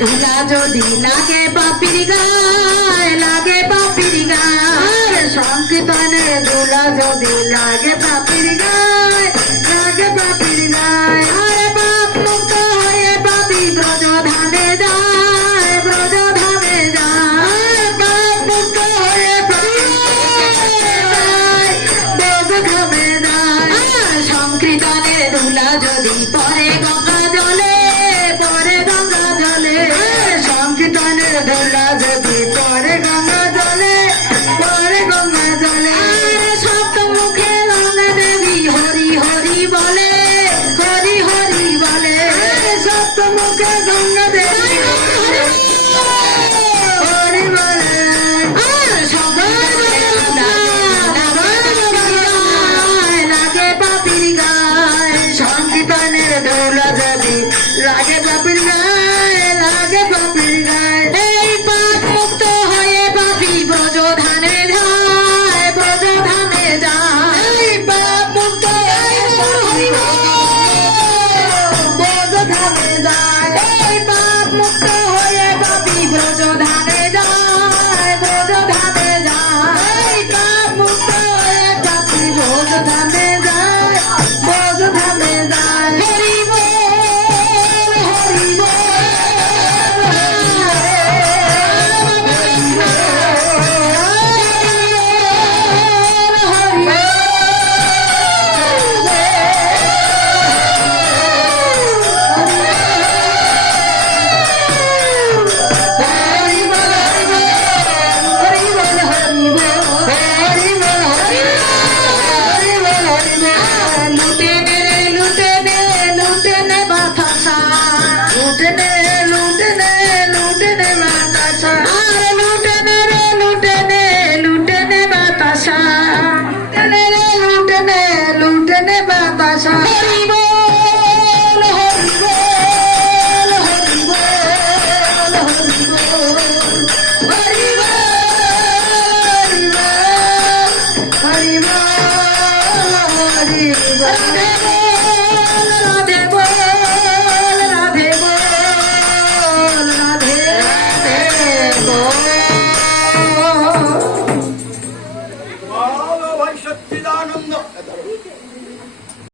ধুলা যদি লাগে পাপির গায়, লাগে পাপির গায়, সংকীর্তনে ধুলা যদি লাগে পাপির গায়, লাগে পাপির গায়। আরে পাপ মুক্ত হয়ে পাপি ব্রজ ধামে যায়, ব্রজ ধামে যায়, পাপ মুক্ত হয়ে পাপি যায়, ব্রজ ধামে যায়। সংকীর্তনে ধুলা যদি পরে গঙ্গা জলে, পরে গঙ্গা জলে, সংকীর্তনের ধুলা যদি পরে গঙ্গা জলে, পরে গঙ্গা জলে। সপ্ত মুখে গঙ্গা দেবী হরি হরি বলে, হরি হরি বলে, সপ্ত মুখে গঙ্গা দেবী হরি বলে। লাগে পাপির গায়, সংকীর্তনের ধুলা যদি লাগে পাপির গায়, লাগে পাপির গায়। এই পাপ মুক্ত হয়ে পাপি ব্রজ ধামে যায়, ব্রজ ধামে যায়, এই পাপ মুক্ত হয়ে ব্রজ ধামে যায়, এই পাপ মুক্ত হয়ে পাপি ব্রজ ধামে যায়, ব্রজ ধামে যায়, এই পাপ মুক্ত হয়ে পাপি ব্রজ ধামে